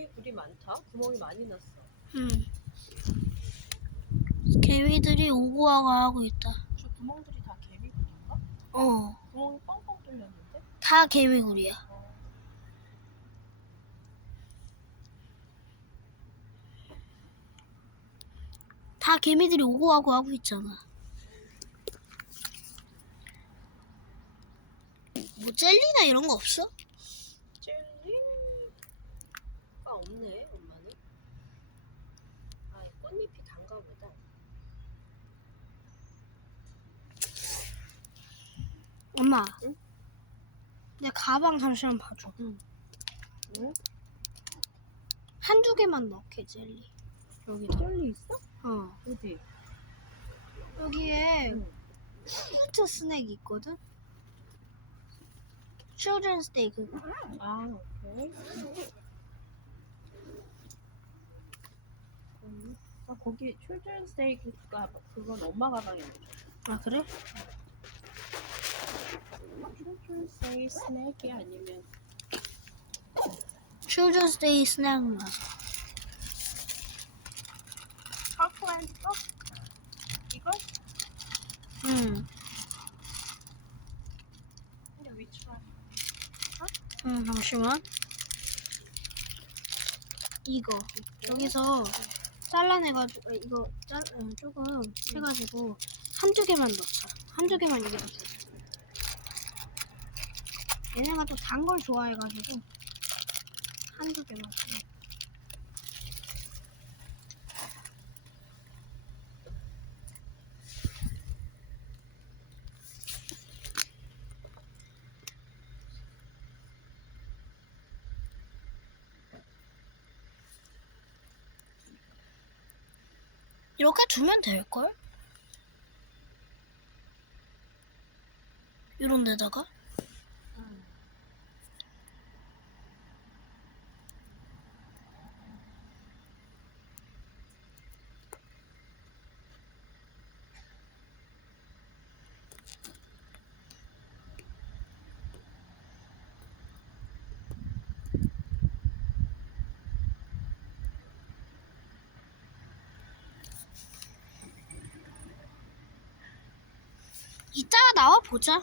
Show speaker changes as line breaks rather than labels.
개미굴이 많다. 구멍이 많이 났어.
응. 개미들이 오고 가고 하고 있다.
저 구멍들이 다 개미굴인가?
어,
구멍이 뻥뻥 뚫렸는데?
다 개미굴이야.
어.
다 개미들이 오고 가고 하고 있잖아. 뭐 젤리나 이런 거 없어?
젤리가 없네, 엄마는. 아, 꽃잎이 단가 보다.
엄마.
응?
내 가방 잠시만 봐줘.
응?
한두 개만 넣게 젤리. 여기다.
젤리 있어?
어.
어디?
여기에
응.
프루트 스낵 있거든. children's day 그거.
아, 오케이. 음, 아, 거기 칠드런스 데이 그가 그건 엄마 있는
아 그래?
칠드런스 데이 스낵이 아니면
children's day 스낵 맞아.
파크랜드 거? 이거?
응.
근데 위치가
응 잠시만. 이거 여기서 잘라내가지고 아, 이거 짤 어, 조금 해가지고 한두 개만 넣자. 한두 개만 이게 넣자. 얘네가 또 단 걸 좋아해가지고 한두 개만. 이렇게 두면 될걸? 이런 데다가 이따가 나와 보자.